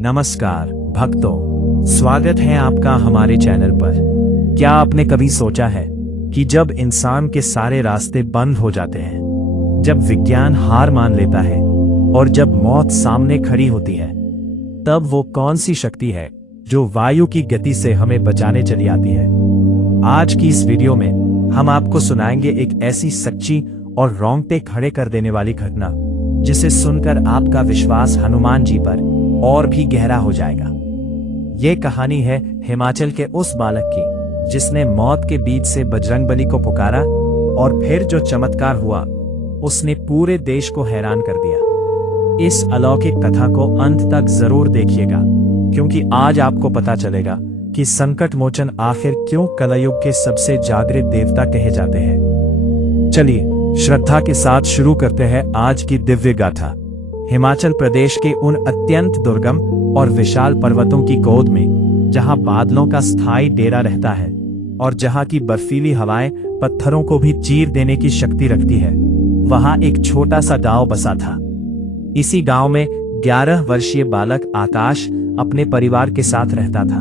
नमस्कार भक्तों, स्वागत है आपका हमारे चैनल पर। क्या आपने कभी सोचा है कि जब इंसान के सारे रास्ते बंद हो जाते हैं, जब विज्ञान हार मान लेता है और जब मौत सामने खड़ी होती है, तब वो कौन सी शक्ति है जो वायु की गति से हमें बचाने चली आती है? आज की इस वीडियो में हम आपको सुनाएंगे एक ऐसी सच्ची और रोंगटे खड़े कर देने वाली घटना, जिसे सुनकर आपका विश्वास हनुमान जी पर और भी गहरा हो जाएगा। ये कहानी है हिमाचल के उस बालक की जिसने मौत के बीच से बजरंगबली को पुकारा और फिर जो चमत्कार हुआ उसने पूरे देश को हैरान कर दिया। इस अलौकिक कथा को अंत तक जरूर देखिएगा, क्योंकि आज आपको पता चलेगा कि संकट मोचन आखिर क्यों कलयुग के सबसे जागृत देवता कहे जाते हैं। चलिए श्रद्धा के साथ शुरू करते हैं आज की दिव्य गाथा। हिमाचल प्रदेश के उन अत्यंत दुर्गम और विशाल पर्वतों की गोद में, जहां बादलों का स्थायी डेरा रहता है और जहां की बर्फीली हवाएं पत्थरों को भी चीर देने की शक्ति रखती है, वहां एक छोटा सा गांव बसा था। इसी गांव में 11 वर्षीय बालक आकाश अपने परिवार के साथ रहता था।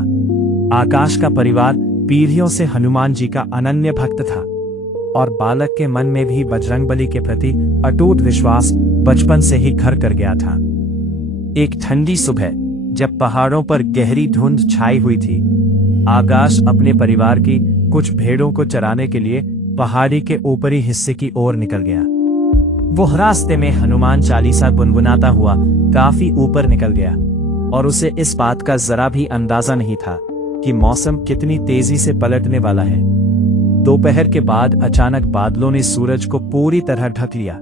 आकाश का परिवार पीढ़ियों से हनुमान जी का अनन्य भक्त था और बालक के मन में भी बजरंगबली के प्रति अटूट विश्वास बचपन से ही घर कर गया था। एक ठंडी सुबह जब पहाड़ों पर गहरी धुंध छाई हुई थी, आकाश अपने परिवार की कुछ भेड़ों को चराने के लिए पहाड़ी के ऊपरी हिस्से की ओर निकल गया। वो रास्ते में हनुमान चालीसा गुनगुनाता हुआ काफी ऊपर निकल गया और उसे इस बात का जरा भी अंदाजा नहीं था कि मौसम कितनी तेजी से पलटने वाला है। दोपहर के बाद अचानक बादलों ने सूरज को पूरी तरह ढक लिया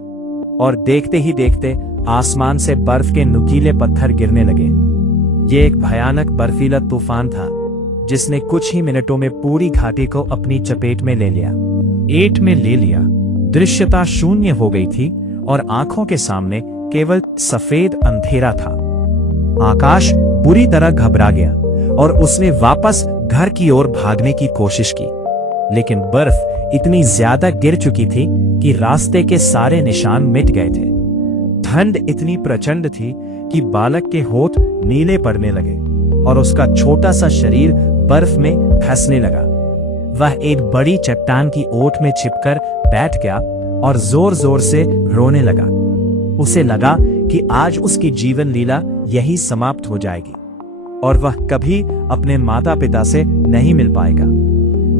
और देखते ही देखते आसमान से बर्फ के नुकीले पत्थर गिरने लगे। ये एक भयानक बर्फीला तूफान था जिसने कुछ ही मिनटों में पूरी घाटी को अपनी चपेट में ले लिया। दृश्यता शून्य हो गई थी और आंखों के सामने केवल सफेद अंधेरा था। आकाश बुरी तरह घबरा गया और उसने वापस घर की ओर भागने की कोशिश की, लेकिन बर्फ इतनी ज्यादा गिर चुकी थी कि रास्ते के सारे निशान मिट गए थे। ठंड इतनी प्रचंड थी कि बालक के होंठ नीले पड़ने लगे और उसका छोटा सा शरीर बर्फ में धंसने लगा। वह एक बड़ी चट्टान की ओट में छिपकर बैठ गया और जोर जोर से रोने लगा। उसे लगा कि आज उसकी जीवन लीला यही समाप्त हो जाएगी और वह कभी अपने माता पिता से नहीं मिल पाएगा।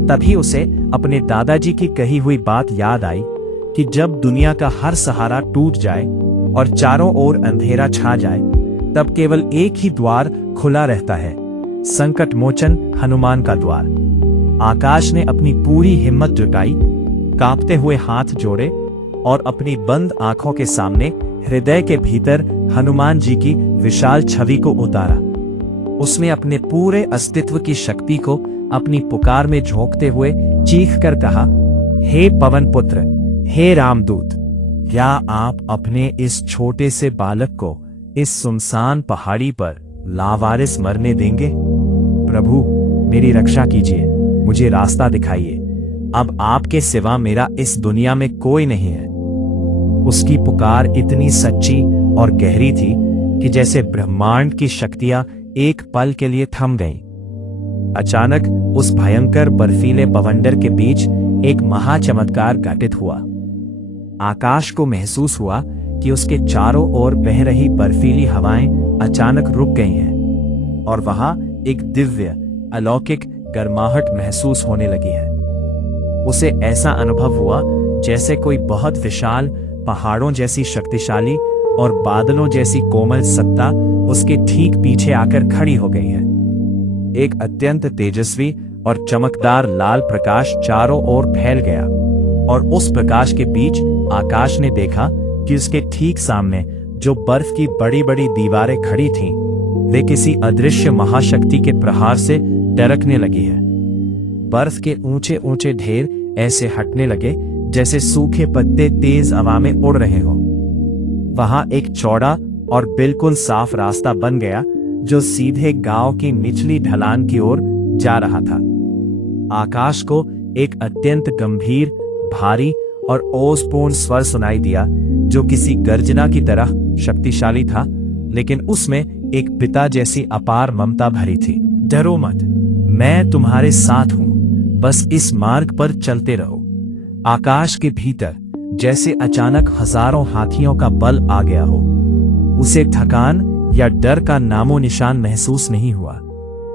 तभी उसे अपने दादाजी की कही हुई बात याद आई कि जब दुनिया का हर सहारा टूट जाए और चारों ओर अंधेरा छा जाए, तब केवल एक ही द्वार खुला रहता है, संकट मोचन हनुमान का द्वार। आकाश ने अपनी पूरी हिम्मत जुटाई, कांपते हुए हाथ जोड़े और अपनी बंद आंखों के सामने हृदय के भीतर हनुमान जी की विशाल छवि को उतारा। उसने अपने पूरे अस्तित्व की शक्ति को अपनी पुकार में झोंकते हुए चीख कर कहा, हे पवन पुत्र, हे रामदूत, क्या आप अपने इस छोटे से बालक को इस सुनसान पहाड़ी पर लावारिस मरने देंगे? प्रभु, मेरी रक्षा कीजिए, मुझे रास्ता दिखाइए। अब आपके सिवा मेरा इस दुनिया में कोई नहीं है। उसकी पुकार इतनी सच्ची और गहरी थी कि जैसे ब्रह्मांड की शक्तियां एक पल के लिए थम गईं। अचानक उस भयंकर बर्फीले बवंडर के बीच एक महाचमत्कार घटित हुआ। आकाश को महसूस हुआ कि उसके चारों ओर बह रही बर्फीली हवाएं अचानक रुक गई हैं और वहां एक दिव्य अलौकिक गर्माहट महसूस होने लगी है। उसे ऐसा अनुभव हुआ जैसे कोई बहुत विशाल, पहाड़ों जैसी शक्तिशाली और बादलों जैसी कोमल सत्ता उसके ठीक पीछे आकर खड़ी हो गई है। एक अत्यंत तेजस्वी और चमकदार लाल प्रकाश चारों ओर फैल गया और उस प्रकाश के बीच आकाश ने देखा कि उसके ठीक सामने जो बर्फ की बड़ी बड़ी दीवारें खड़ी थीं, वे किसी अदृश्य महाशक्ति के प्रहार से डरकने लगी है। बर्फ के ऊंचे ऊंचे ढेर ऐसे हटने लगे जैसे सूखे पत्ते तेज हवा में उड़ रहे हो। वहां एक चौड़ा और बिल्कुल साफ रास्ता बन गया जो सीधे गांव की निचली ढलान की ओर जा रहा था। आकाश को एक अत्यंत गंभीर, भारी और ओजपूर्ण स्वर सुनाई दिया, जो किसी गर्जना की तरह शक्तिशाली था, लेकिन उसमें एक पिता जैसी अपार ममता भरी थी। डरो मत, मैं तुम्हारे साथ हूं, बस इस मार्ग पर चलते रहो। आकाश के भीतर जैसे अचानक हजारों हाथियों का बल आ गया हो। उसे थकान या डर का नामो निशान महसूस नहीं हुआ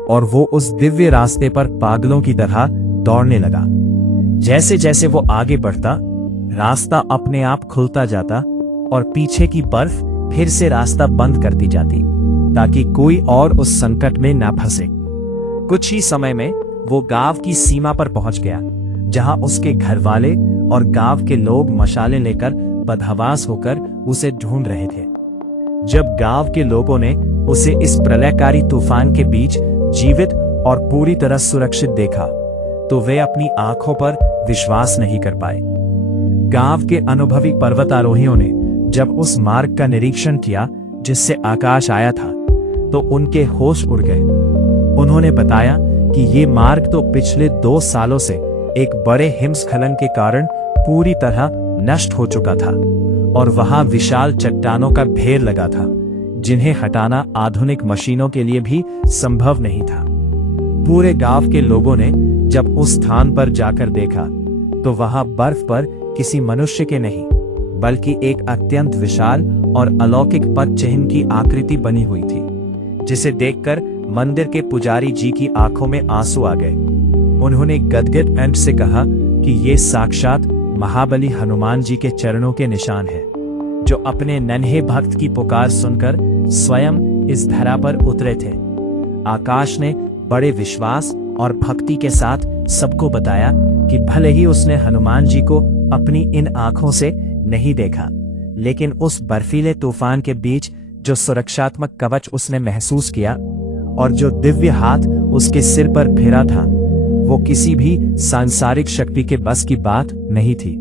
और वो उस दिव्य रास्ते पर पागलों की तरह दौड़ने लगा। जैसे जैसे वो आगे बढ़ता, रास्ता अपने आप खुलता जाता और पीछे की बर्फ फिर से रास्ता बंद करती जाती ताकि कोई और उस संकट में ना फंसे। कुछ ही समय में वो गांव की सीमा पर पहुंच गया, जहां उसके घर वाले और गांव के लोग मशालें लेकर बदहवास होकर उसे ढूंढ रहे थे। जब गांव के लोगों ने उसे इस प्रलयकारी तूफान के बीच जीवित और पूरी तरह सुरक्षित देखा, तो वे अपनी आंखों पर विश्वास नहीं कर पाए। गांव के अनुभवी पर्वतारोहियों ने जब उस मार्ग का निरीक्षण किया जिससे आकाश आया था, तो उनके होश उड़ गए। उन्होंने बताया कि ये मार्ग तो पिछले 2 सालों से एक बड़े हिमस्खलन के कारण पूरी तरह नष्ट हो चुका था और वहां विशाल चट्टानों का ढेर लगा था, जिन्हें हटाना आधुनिक मशीनों के लिए भी संभव नहीं था। पूरे गांव के लोगों ने जब उस स्थान पर जाकर देखा, तो वहां बर्फ पर किसी मनुष्य के नहीं, बल्कि एक अत्यंत विशाल और अलौकिक पद चिन्ह की आकृति बनी हुई थी, जिसे देखकर मंदिर के पुजारी जी की आंखों में आंसू आ गए। उन्होंने गदगद कंठ से कहा कि ये साक्षात महाबली हनुमान जी के चरणों के निशान हैं, जो अपने नन्हे भक्त की पुकार सुनकर स्वयं इस धरा पर उतरे थे। आकाश ने बड़े विश्वास और भक्ति के साथ सबको बताया कि भले ही उसने हनुमान जी को अपनी इन आंखों से नहीं देखा, लेकिन उस बर्फीले तूफान के बीच जो सुरक्षात्मक कवच उसने महसूस किया और जो दिव्य हाथ उसके सिर पर फेरा था, वो किसी भी सांसारिक शक्ति के बस की बात नहीं थी।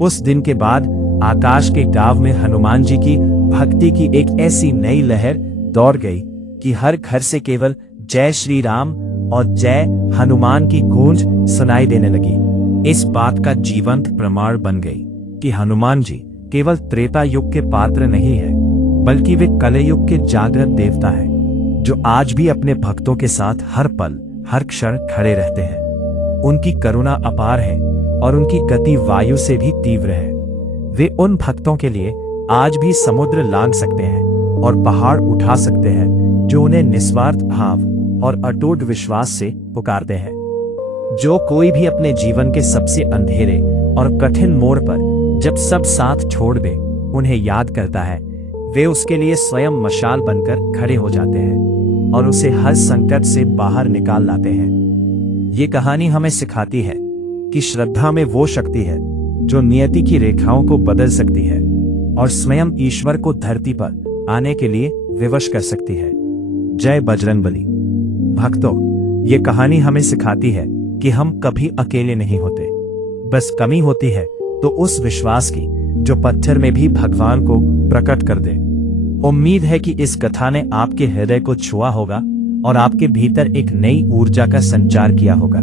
उस दिन के बाद आकाश के गांव में हनुमान जी की भक्ति की एक ऐसी नई लहर दौड़ गई कि हर घर से केवल जय श्री राम और जय हनुमान की गूंज सुनाई देने लगी। इस बात का जीवंत प्रमाण बन गई कि हनुमान जी केवल त्रेता युग के पात्र नहीं है, बल्कि वे कलयुग के जागृत देवता हैं, जो आज भी अपने भक्तों के साथ हर पल हर क्षण खड़े रहते हैं। उनकी करुणा अपार है और उनकी गति वायु से भी तीव्र है। वे उन भक्तों के लिए आज भी समुद्र लांघ सकते हैं और पहाड़ उठा सकते हैं, जो उन्हें निस्वार्थ भाव और अटूट विश्वास से पुकारते हैं। जो कोई भी अपने जीवन के सबसे अंधेरे और कठिन मोड़ पर जब सब साथ छोड़ दे उन्हें याद करता है, वे उसके लिए स्वयं मशाल बनकर खड़े हो जाते हैं और उसे हर संकट से बाहर निकाल लाते हैं। ये कहानी हमें सिखाती है कि श्रद्धा में वो शक्ति है जो नियति की रेखाओं को बदल सकती है और स्वयं ईश्वर को धरती पर आने के लिए विवश कर सकती है। जय बजरंगबली। भक्तों, ये कहानी हमें सिखाती है कि हम कभी अकेले नहीं होते, बस कमी होती है तो उस विश्वास की जो पत्थर में भी भगवान को प्रकट कर दे। उम्मीद है कि इस कथा ने आपके हृदय को छुआ होगा और आपके भीतर एक नई ऊर्जा का संचार किया होगा।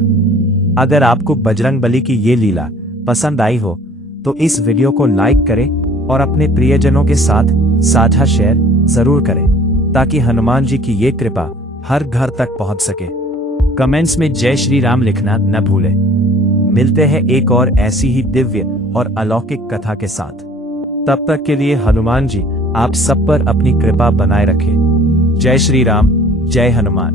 अगर आपको बजरंगबली की ये लीला पसंद आई हो तो इस वीडियो को लाइक करें और अपने प्रियजनों के साथ साझा शेयर जरूर करें, ताकि हनुमान जी की ये कृपा हर घर तक पहुंच सके। कमेंट्स में जय श्री राम लिखना न भूलें। मिलते हैं एक और ऐसी ही दिव्य और अलौकिक कथा के साथ। तब तक के लिए हनुमान जी आप सब पर अपनी कृपा बनाए रखें। जय श्री राम, जय हनुमान।